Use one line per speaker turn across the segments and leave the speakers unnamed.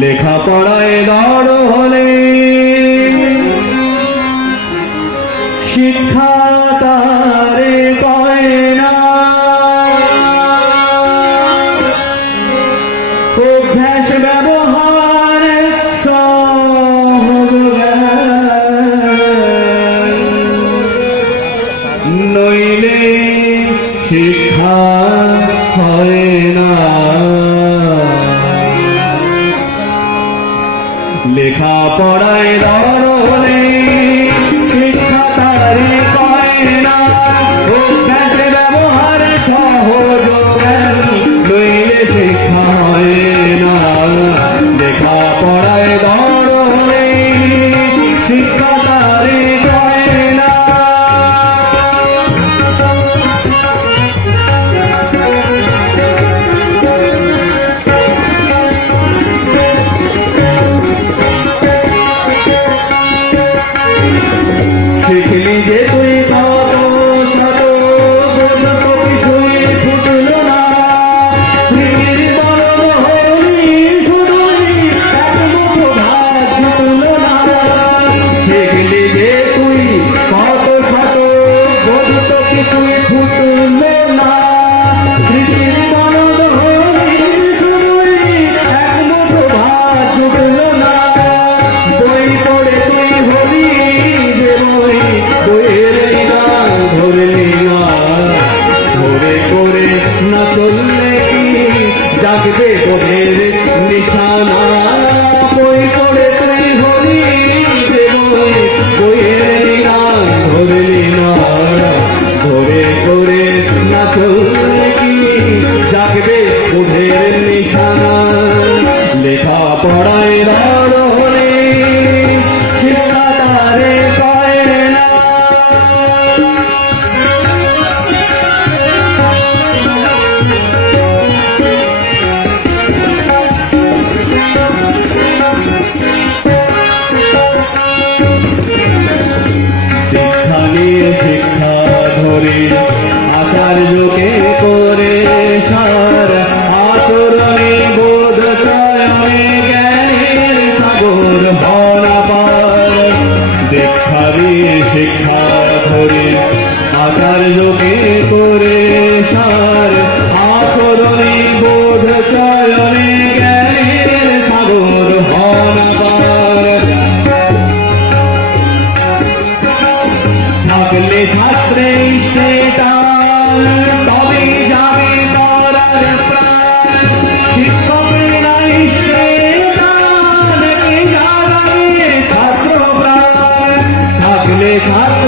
লেখাপড়ায় দাঁড় হলে শিক্ষা তারে অভ্যাস ব্যবহার নইলে শিক্ষা হয় না। লেখা পড়ায় দরলে শিক্ষা তারিখ ভূত ওদের নিশান লেখা পড়ায় না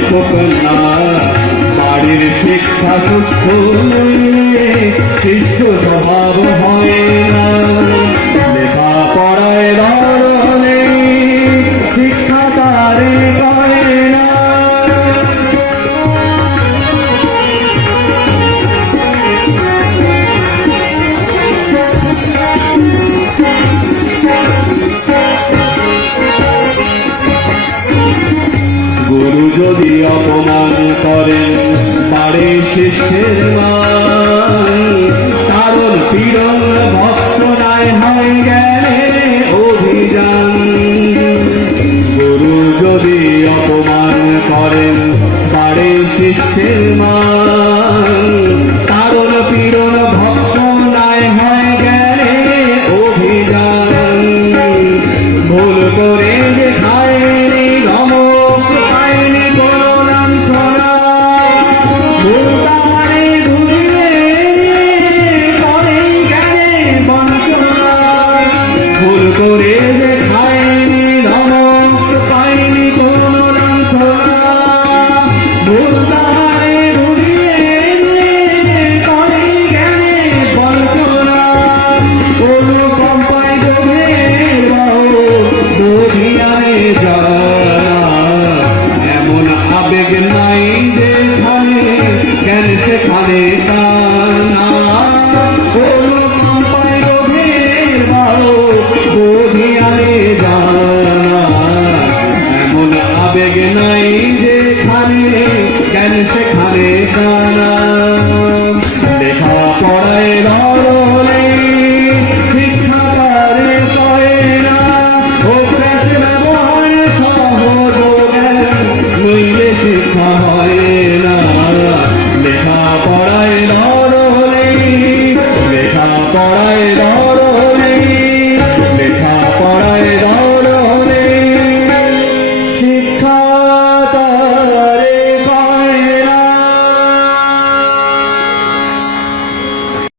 উপকরণ আমার বাড়ির শিক্ষা সুস্থ নইলে শিষ্য স্বভাব হয় না। লেখা পড়ায় শিক্ষা তারে করে না। যদি অপমান করে পারে শ্রেষ্ঠের মান। কারণ পীড়ন ভক্ত সেখানে কানা লেখা পড়ায় লড়লে শিক্ষাকারে কয় না অভ্যাস ব্যবহার সহজ নইলে শিক্ষা হয়